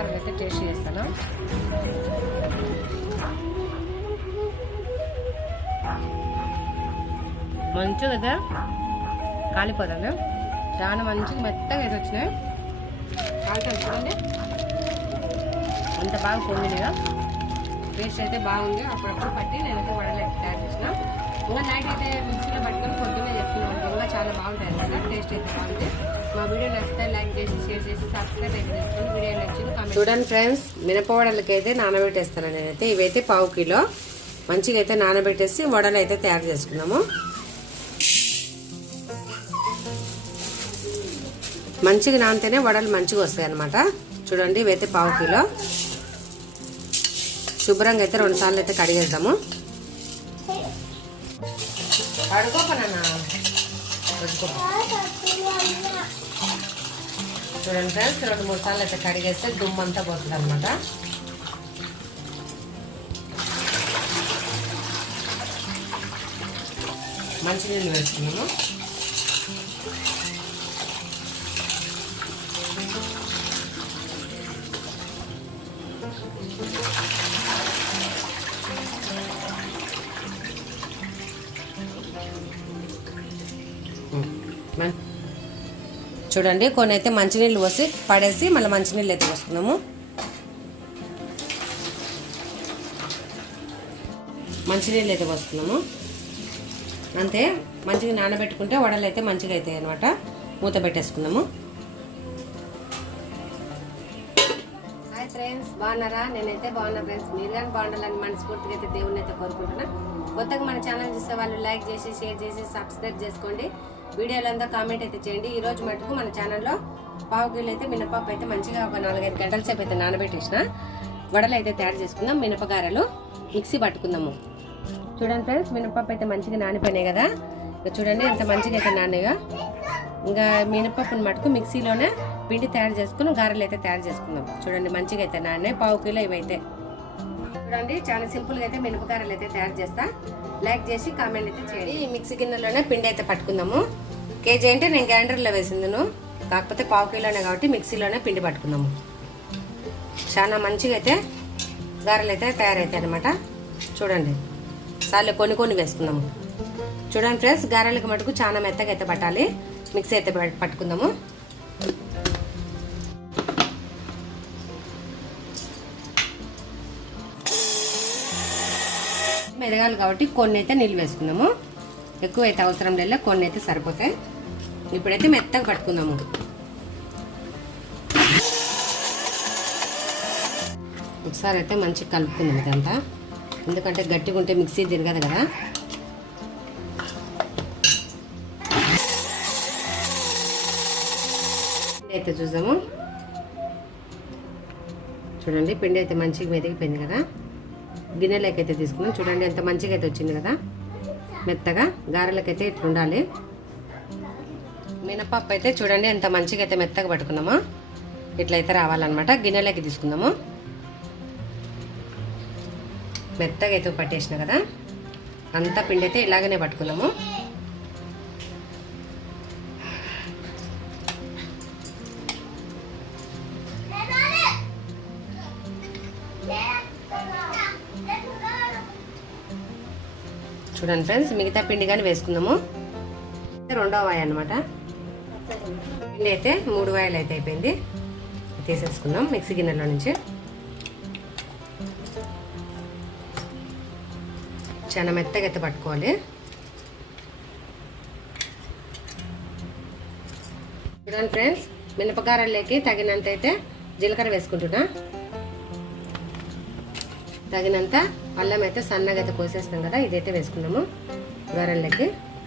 మినపగారలు అయితే టేస్ట్ చేస్తాను. మంచిగా కదా? కాలిపోతాను చాలా మంచిగా మెత్తగా అయితే వచ్చినాయి. కాలుతాయి చూడండి. అంత బాగా పొందినగా టేస్ట్ అయితే బాగుంది. అప్పుడప్పుడు పట్టి నేనైతే వడలు వడలే తయారు చేసిన. ఇంకా నైట్ అయితే మిక్సీలో పట్టుకొని పొద్దున్నే చేసుకున్నాం ఇంకా చాలా బాగుంటాయి కదా టేస్ట్ అయితే బాగుంది మా వీడియో నచ్చితే లైక్ చేసి షేర్ చేసి సబ్స్క్రైబ్ అయితే చేసుకోండి వీడియో నచ్చింది కామెంట్ చూడండి ఫ్రెండ్స్ మినపవడలకి అయితే నానబెట్టేస్తాను నేనైతే. ఇవైతే పావు కిలో. మంచిగా అయితే నానబెట్టేసి వడలు అయితే తయారు చేసుకున్నాము మంచిగా నానితేనే వడలు మంచిగా వస్తాయి అనమాట చూడండి ఇవైతే పావు కిలో. శుభ్రంగా అయితే రెండు సార్లు అయితే కడిగేద్దాము. కడుకోపనా చూడండి ఫ్రెండ్స్ రెండు మూడు సార్లు అయితే కడిగేస్తే దుమ్మంతా పోతుంది అనమాట మంచినీళ్ళు వేసుకున్నాము చూడండి కొన్ని అయితే మంచినీళ్ళు పోసి పడేసి మళ్ళీ మంచినీళ్ళు అయితే పోసుకున్నాము మంచినీళ్ళు అయితే పోసుకున్నాము అంతే మంచిగా నానబెట్టుకుంటే వడలు అయితే మంచిగా అవుతాయి అనమాట మూత పెట్టేసుకున్నాము హాయ్ ఫ్రెండ్స్ బాగున్నారా? నేనైతే బాగున్నా ఫ్రెండ్స్ మీరు కానీ బాగుండాలని మనస్ఫూర్తిగా అయితే దేవుణ్ణి అయితే కోరుకుంటున్నా. కొత్తగా మన ఛానల్ చూసే వాళ్ళు లైక్ చేసి షేర్ చేసి సబ్స్క్రైబ్ చేసుకోండి. వీడియోలంతా కామెంట్ అయితే చేయండి. ఈ రోజు మటుకు మన ఛానల్లో పావు అయితే మినపప్పు అయితే మంచిగా ఒక నాలుగైదు గంటల సేపు అయితే నానబెట్టేసిన. వడలు అయితే తయారు చేసుకుందాం. మినపగారలు మిక్సీ పట్టుకుందాము. చూడండి ఫ్రెండ్స్ మినపప్పు అయితే మంచిగా నానిపోయినాయి కదా. ఇంకా చూడండి ఎంత మంచిగా అయితే నానిగా ఇంకా. మినపప్పును మటుకు మిక్సీలోనే పిండి తయారు చేసుకుని గారెలు అయితే తయారు చేసుకుందాం. చూడండి మంచిగా అయితే నానే పావు కిలో ఇవైతే. చూడండి. చాలా సింపుల్గా అయితే మినపకారాలు అయితే తయారు చేస్తా. లైక్ చేసి కామెంట్ అయితే చేయండి. ఈ మిక్సీ గిన్నెలోనే పిండి అయితే పట్టుకుందాము. కేజీ అంటే నేను గ్రైండర్లో వేసిందను. కాకపోతే పావు కిలోనే కాబట్టి మిక్సీలోనే పిండి పట్టుకుందాము. చాలా మంచిగా అయితే గారెలు అయితే తయారవుతాయి అనమాట చూడండి. సార్లు కొన్ని కొన్ని వేసుకుందాము. చూడండి ఫ్రెండ్స్ గారెలకు మటుకు చాలా మెత్తగా అయితే పట్టాలి. మిక్సీ అయితే పట్- పట్టుకుందాము. ఎదగాలి కాబట్టి కొన్ని అయితే నీళ్ళు వేసుకుందాము. ఎక్కువ అయితే అవసరం లేదు కొన్ని అయితే సరిపోతాయి. ఇప్పుడైతే మెత్తగా పట్టుకుందాము ఒకసారి అయితే మంచిగా కలుపుకుందాం ఇదంతా. ఎందుకంటే గట్టిగా ఉంటే మిక్సీ తిరగదు కదా. పిండి అయితే చూద్దాము. చూడండి పిండి అయితే మంచిగా మెదిగిపోయింది కదా. గిన్నెలోకి అయితే తీసుకున్నాం చూడండి ఎంత మంచిగా అయితే వచ్చింది కదా. మెత్తగా గారెలకైతే ఇట్లా ఉండాలి. మినపప్పు అయితే చూడండి ఎంత మంచిగా అయితే మెత్తగా పట్టుకున్నామో. ఇట్లయితే రావాలన్నమాట. గిన్నెలోకి తీసుకుందాము. మెత్తగా అయితే పట్టేసిన కదా. అంతా పిండి అయితే ఇలాగనే పట్టుకున్నాము. చూడండి ఫ్రెండ్స్ మిగతా పిండి కానీ వేసుకుందాము. రెండో వాయి అనమాట పిండి అయితే మూడు వాయిలు అయితే అయిపోయింది. తీసేసుకుందాం మిక్సీ గిన్నెలో నుంచి. చాలా మెత్తగా అయితే పట్టుకోవాలి. చూడండి ఫ్రెండ్స్ మినపకారల్లోకి తగినంత అయితే జీలకర్ర వేసుకుంటున్నా. తగినంత అల్లం అయితే సన్నగా అయితే కోసేస్తాం కదా ఇదైతే వేసుకున్నాము. గారెలకి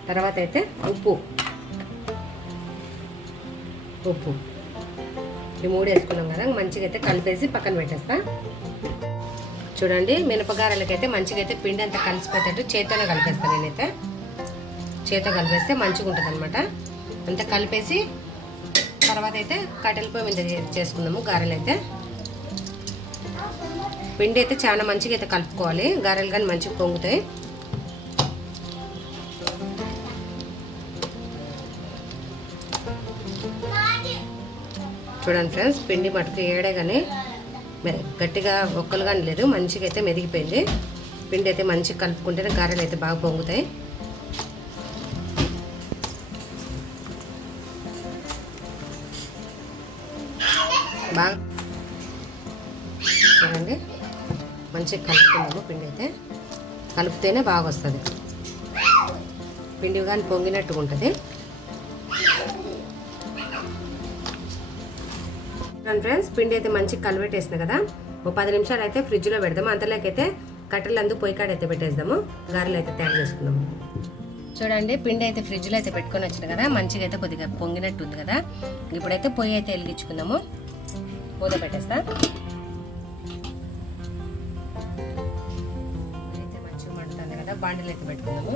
తర్వాత అయితే ఉప్పు. ఉప్పు. ఈ మూడు వేసుకున్నాం కదా మంచిగా అయితే కలిపేసి పక్కన పెట్టేస్తా. చూడండి మినపగారెలకైతే మంచిగా అయితే పిండి అంతా కలిసిపోయేటట్టు చేతితోనే కలిపేస్తాను నేనైతే. చేతితో కలిపేస్తే మంచిగా ఉంటుంది అనమాట అంతా కలిపేసి తర్వాత అయితే కట్టెల పొయ్యి మీద చేసుకుందాము గారెలు అయితే పిండి అయితే చాలా మంచిగా అయితే కలుపుకోవాలి. గారెలు కానీ మంచిగా పొంగుతాయి. చూడండి ఫ్రెండ్స్ పిండి మటుకు ఏడే కానీ గట్టిగా ఒక్కలు కానీ లేదు మంచిగా అయితే మెదిగిపోయింది. పిండి అయితే మంచిగా కలుపుకుంటేనే గారెలు అయితే బాగా పొంగుతాయి. బాగా చూడండి. మంచిగా కలుపుకున్నాము పిండి అయితే. కలిపితేనే బాగా వస్తుంది పిండి కానీ పొంగినట్టుగా ఉంటుంది. ఫ్రెండ్స్ పిండి అయితే మంచిగా కలిపెట్టేసిన కదా. ఓ పది నిమిషాలు అయితే ఫ్రిడ్జ్లో పెడదాము. అంతలోకైతే కట్టెలు అందు పొయ్యి కాడ అయితే పెట్టేద్దాము. గారెలు అయితే తయారు చేసుకుందాము. చూడండి పిండి అయితే ఫ్రిడ్జ్లో అయితే పెట్టుకొని వచ్చిన కదా. మంచిగా అయితే కొద్దిగా పొంగినట్టు ఉంది కదా. ఇప్పుడైతే పొయ్యి అయితే వెలిగించుకుందాము. మూత పెట్టేస్తా. కదా బాండిలు అయితే పెట్టుకుందాము.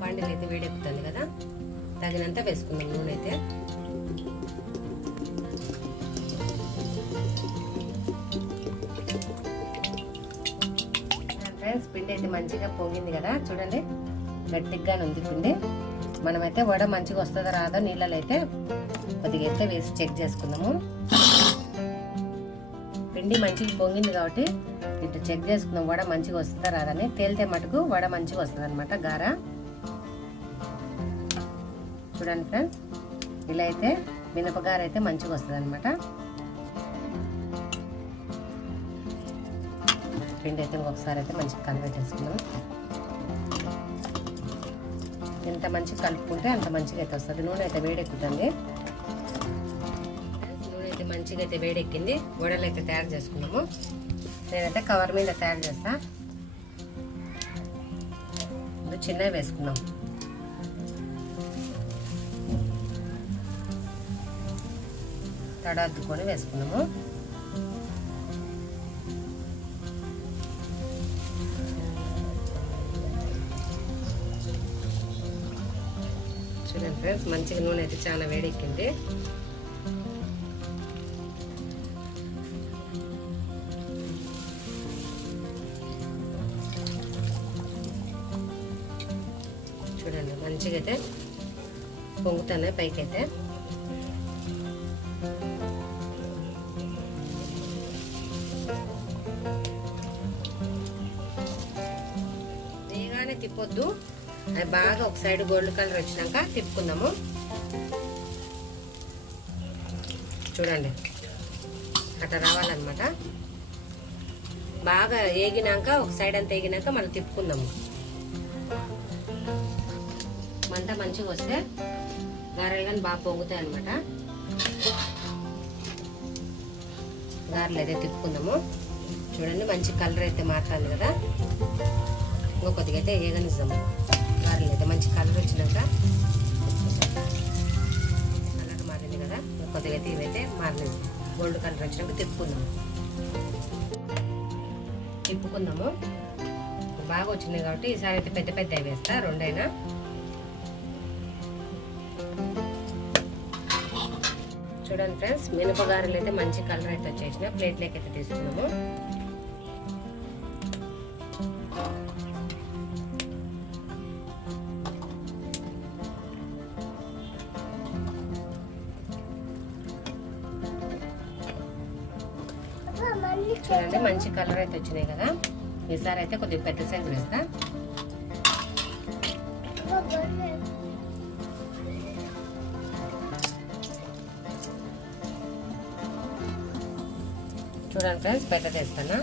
బాండిలు అయితే వేడెక్కుతుంది కదా తగినంత వేసుకుందాం నూనె అయితే. ఫ్రెండ్స్ పిండి అయితే మంచిగా పొంగింది కదా చూడండి. గట్టిగానే ఉంది పిండి. మనమైతే వడ మంచిగా వస్తుందో రాదో నీళ్ళలో అయితే కొద్దిగా అయితే వేసి చెక్ చేసుకుందాము. పిండి మంచిగా పొంగింది కాబట్టి ఇట్లా చెక్ చేసుకుందాం. వడ మంచిగా వస్తుందా రాదని. తేలితే మటుకు వడ మంచిగా వస్తుంది అనమాట గార. చూడండి ఫ్రెండ్స్ ఇలా అయితే మినపగార అయితే మంచిగా వస్తుంది అనమాట పిండి అయితే ఇంకొకసారి అయితే మంచిగా కలిపెట్టేసుకుందాం ఎంత మంచిగా కలుపుకుంటే అంత మంచిగా అయితే వస్తుంది. నూనె అయితే వేడెక్కుతుంది. మంచిగా అయితే వేడెక్కింది. వడలు అయితే తయారు చేసుకున్నాము. నేనైతే కవర్ మీద తయారు చేస్తా. ఇది చిన్నవి వేసుకున్నాం. తడద్దుకొని వేసుకున్నాము. చూడండి ఫ్రెండ్స్ మంచిగా నూనె అయితే చాలా వేడెక్కింది. మంచిగా అయితే పొంగుతున్నాయి పైకి అయితే వేగానే తిప్పొద్దు. అది బాగా ఒక సైడ్ గోల్డ్ కలర్ వచ్చినాక తిప్పుకుందాము. చూడండి. అట్లా రావాలన్నమాట. బాగా ఏగినాక ఒక సైడ్ అంతా ఏగినాక మళ్ళీ తిప్పుకుందాము. మంట మంచిగా వస్తే గారెలు కానీ బాగా పొంగుతాయి అనమాట గారెలు అయితే తిప్పుకుందాము. చూడండి మంచి కలర్ అయితే మారుతుంది కదా. ఇంకో కొద్దిగా అయితే ఏగనిస్తాము గారెలు అయితే మంచి కలర్ వచ్చినాక కలర్ మారింది కదా. ఇంకో కొద్దిగా అయితే ఇవైతే మారలేదు గోల్డ్ కలర్ వచ్చినాక తిప్పుకుందాము. తిప్పుకుందాము. బాగా వచ్చినాయి కాబట్టి ఈసారి అయితే పెద్ద పెద్ద వేస్తా. రెండైనా. చూడండి ఫ్రెండ్స్ మినపగారెలు అయితే మంచి కలర్ అయితే వచ్చేసిన ప్లేట్లోకి అయితే తీసుకున్నాము. చూడండి మంచి కలర్ అయితే వచ్చినాయి కదా. ఈసారి అయితే కొద్దిగా పెద్ద సైజు వేస్తా. చూడండి ఫ్రెండ్స్ పెద్దది వేస్తాను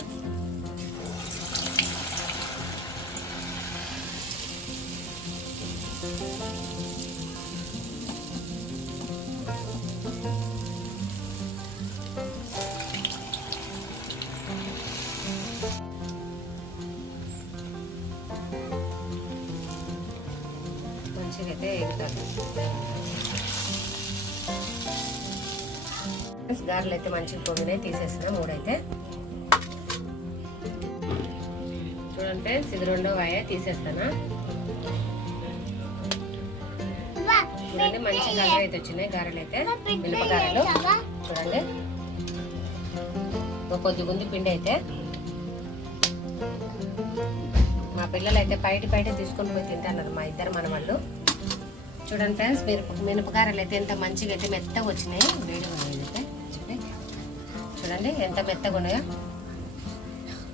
మంచిగా అయితే ఎగుతారు. గారెలు అయితే మంచిగా పొగినాయి తీసేసిన మూడైతే. చూడండి ఫ్రెండ్స్ ఇది రెండో వాయ తీసేస్తానా చూడండి మంచి కలర్ అయితే వచ్చినాయి గారెలు అయితే మినపగారెలు. చూడండి. ఒక కొద్ది గుంది పిండి అయితే. మా పిల్లలు అయితే బయట బయట తీసుకొని పోయి తింటున్నారు మా ఇద్దరు మనవాళ్ళు. చూడండి ఫ్రెండ్స్ మిరప మినపకాయలు అయితే ఎంత మంచిగా అయితే మెత్తగా వచ్చినాయి. వేడి చూడండి ఎంత మెత్తగా ఉన్నాయో.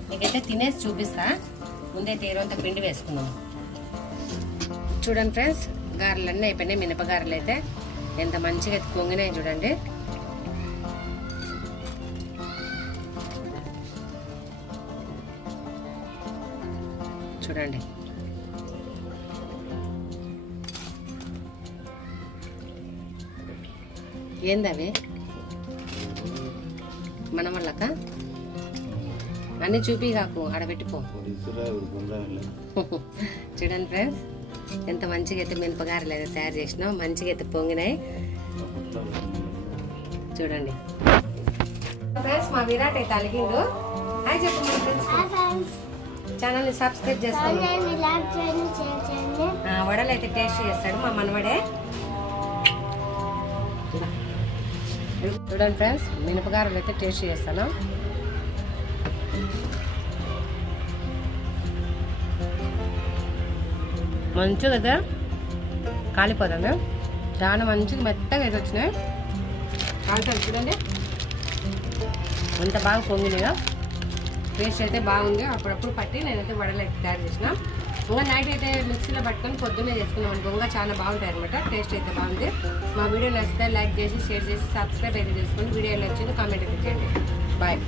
మీకైతే తినేసి చూపిస్తా. ముందైతే ఏరోంత పిండి వేసుకున్నాము చూడండి ఫ్రెండ్స్ గారెలు అన్నీ అయిపోయినాయి మినపగారెలు అయితే. ఎంత మంచిగా పొంగినాయి చూడండి. చూడండి. ఏందవి? మన వాళ్ళక అన్నీ చూపి కాకు ఆడబెట్టిపో. చూడండి ఫ్రెండ్స్ ఎంత మంచిగా అయితే మినపగారలు అయితే తయారు చేసినాం మంచిగా అయితే పొంగినాయి. చూడండి. ఫ్రెండ్స్ మా విరాట్ అయితే అలిగిండు. హాయ్ చెప్పు మన ఫ్రెండ్స్. ఛానల్ని సబ్స్క్రైబ్ చేసుకోండి ఆ, వడలు అయితే టేస్ట్ చేస్తాడు మా మనవడే. చూడండి ఫ్రెండ్స్ మినపగారలు అయితే టేస్ట్ చేస్తాను. మంచిగా కదా కాలిపోతుంది చాలా మంచిగా మెత్తగా అయితే వచ్చినాయి. కాలుతాను చూడండి. అంత బాగా పొంగినాయో. టేస్ట్ అయితే బాగుంది. అప్పుడప్పుడు పట్టి నేనైతే వడలు అయితే తయారు చేసిన. ఇంకా నైట్ అయితే మిక్సీలో పట్టుకొని పొద్దున్నే చేసుకున్నాం అనుకో ఇంకా చాలా బాగుంటాయి అనమాట టేస్ట్ అయితే బాగుంది. మా వీడియో నచ్చితే లైక్ చేసి షేర్ చేసి సబ్స్క్రైబ్ అయితే చేసుకోండి. వీడియో నచ్చింది కామెంట్ అయితే చేయండి. బాయ్